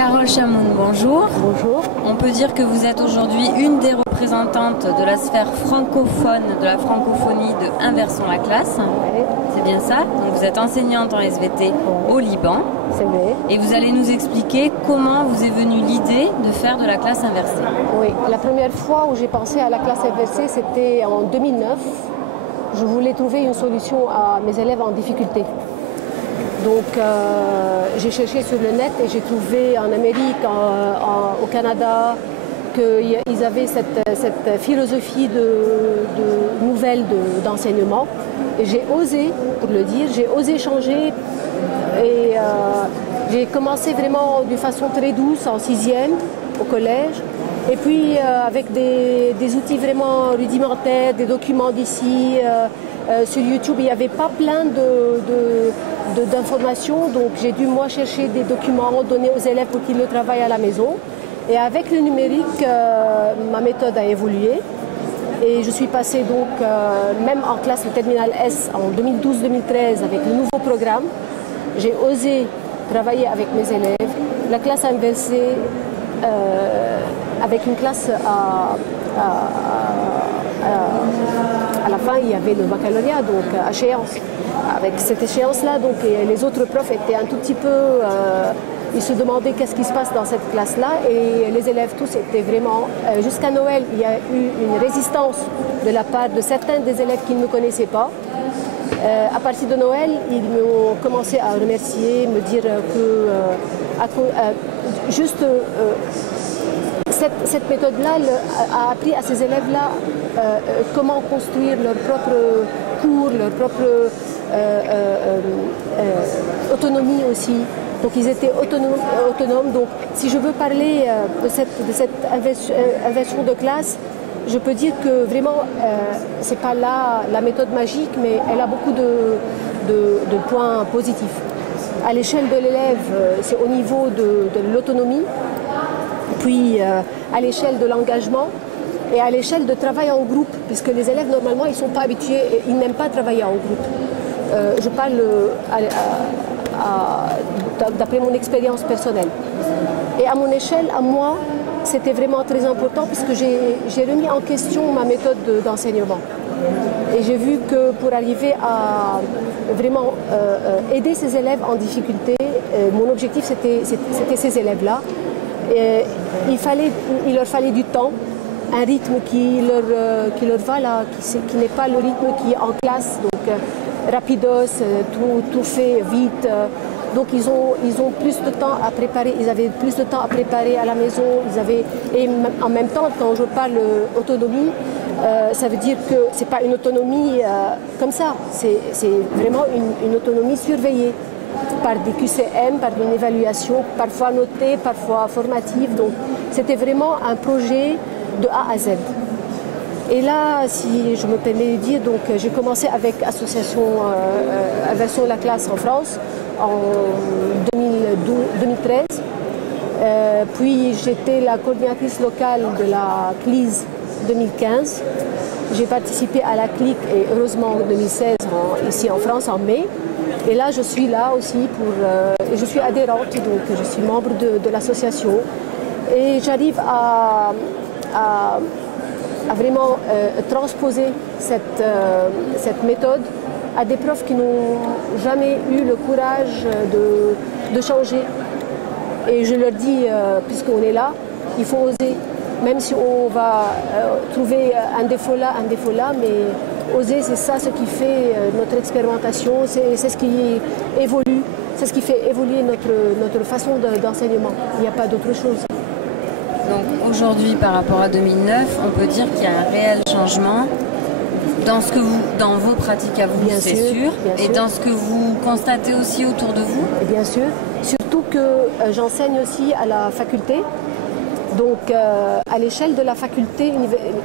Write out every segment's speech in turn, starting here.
Carole Chamoun, bonjour. Bonjour. On peut dire que vous êtes aujourd'hui une des représentantes de la sphère francophone, de la francophonie de Inversons la classe. Oui. C'est bien ça? Donc vous êtes enseignante en SVT au Liban. C'est vrai. Et vous allez nous expliquer comment vous est venue l'idée de faire de la classe inversée. Oui, la première fois où j'ai pensé à la classe inversée, c'était en 2009. Je voulais trouver une solution à mes élèves en difficulté. Donc j'ai cherché sur le net et j'ai trouvé en Amérique, au Canada, qu'ils avaient cette philosophie de nouvelle d'enseignement. Et j'ai osé, pour le dire, j'ai osé changer. Et j'ai commencé vraiment d'une façon très douce en 6e au collège. Et puis avec des outils vraiment rudimentaires, des documents d'ici. Sur YouTube, il n'y avait pas plein d'informations, donc j'ai dû moi chercher des documents, donner aux élèves pour qu'ils le travaillent à la maison. Et avec le numérique, ma méthode a évolué. Et je suis passée donc, même en classe de terminale S en 2012-2013 avec le nouveau programme. J'ai osé travailler avec mes élèves. La classe inversée, avec une classe à la fin, il y avait le baccalauréat, donc à échéance. Avec cette échéance-là, donc les autres profs étaient un tout petit peu... ils se demandaient qu'est-ce qui se passe dans cette classe-là. Et les élèves tous étaient vraiment... jusqu'à Noël, il y a eu une résistance de la part de certains des élèves qui ne me connaissaient pas. À partir de Noël, ils m'ont commencé à remercier, me dire que cette méthode-là a appris à ces élèves-là comment construire leur propre cours, leur propre autonomie aussi. Donc ils étaient autonomes. Donc si je veux parler de cette inversion de classe, je peux dire que vraiment, ce n'est pas là la méthode magique, mais elle a beaucoup de points positifs. À l'échelle de l'élève, c'est au niveau de l'autonomie, puis à l'échelle de l'engagement et à l'échelle de travail en groupe, puisque les élèves, normalement, ils ne sont pas habitués, ils n'aiment pas travailler en groupe. Je parle d'après mon expérience personnelle. Et à mon échelle, à moi, c'était vraiment très important puisque j'ai remis en question ma méthode d'enseignement. Et j'ai vu que pour arriver à vraiment aider ces élèves en difficulté, mon objectif c'était ces élèves-là. Il leur fallait du temps, un rythme qui leur va là, qui n'est pas le rythme qui est en classe, donc rapidos, tout fait vite. Donc ils ont plus de temps à préparer, ils avaient plus de temps à préparer à la maison, et en même temps, quand je parle autonomie, ça veut dire que ce n'est pas une autonomie comme ça, c'est vraiment une autonomie surveillée par des QCM, par une évaluation, parfois notée, parfois formative. Donc c'était vraiment un projet de A à Z. Et là, si je me permets de dire, donc j'ai commencé avec l'association Inversons la classe en France en 2013. Puis j'étais la coordinatrice locale de la CLIS 2015. J'ai participé à la CLIC et heureusement en 2016 ici en France en mai. Et là, je suis là aussi je suis adhérente, donc je suis membre de l'association. Et j'arrive à vraiment transposer cette méthode à des profs qui n'ont jamais eu le courage de changer. Et je leur dis, puisqu'on est là, il faut oser, même si on va trouver un défaut là, mais oser, c'est ça ce qui fait notre expérimentation, c'est ce qui évolue, c'est ce qui fait évoluer notre façon d'enseignement. Il n'y a pas d'autre chose. Donc aujourd'hui, par rapport à 2009, on peut dire qu'il y a un réel changement dans vos pratiques à vous, c'est sûr, et dans ce que vous constatez aussi autour de vous. Et bien sûr, surtout que j'enseigne aussi à la faculté. Donc à l'échelle de la faculté,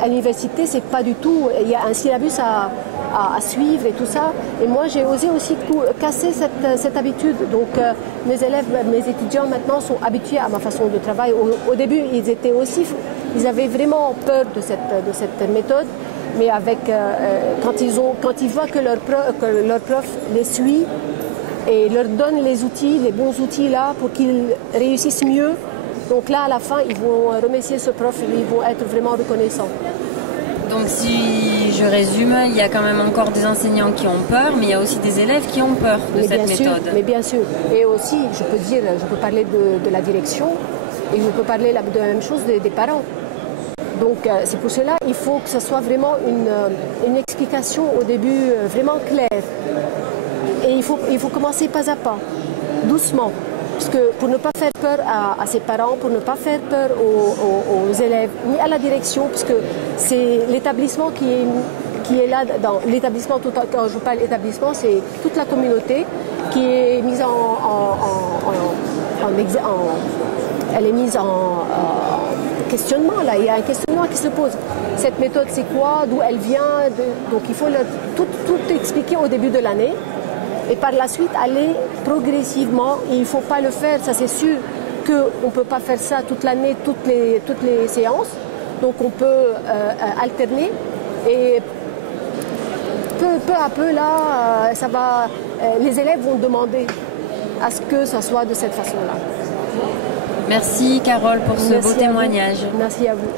à l'université, c'est pas du tout. Il y a un syllabus à suivre et tout ça. Et moi, j'ai osé aussi casser cette habitude. Donc mes élèves, mes étudiants maintenant sont habitués à ma façon de travailler. Au début, ils avaient vraiment peur de cette méthode. Mais quand ils voient que leur prof les suit, et leur donne les outils, les bons outils là pour qu'ils réussissent mieux. Donc là, à la fin, ils vont remercier ce prof et ils vont être vraiment reconnaissants. Donc si je résume, il y a quand même encore des enseignants qui ont peur, mais il y a aussi des élèves qui ont peur de cette méthode. Mais bien sûr. Et aussi, je peux parler de la direction et je peux parler de la même chose des parents. Donc c'est pour cela qu'il faut que ce soit vraiment une explication au début vraiment claire. Et il faut commencer pas à pas, doucement. Parce que pour ne pas faire peur à ses parents, pour ne pas faire peur aux élèves, ni à la direction, parce que c'est l'établissement qui est là, dans l'établissement, quand je parle établissement, c'est toute la communauté qui est mise elle est mise en questionnement. Là. Il y a un questionnement qui se pose. Cette méthode, c'est quoi? D'où elle vient? Donc il faut tout expliquer au début de l'année. Et par la suite, aller progressivement. Et il ne faut pas le faire, ça c'est sûr qu'on ne peut pas faire ça toute l'année, toutes les séances. Donc on peut alterner. Et peu à peu, là, les élèves vont demander à ce que ça soit de cette façon-là. Merci Carole pour ce beau témoignage. Merci à vous.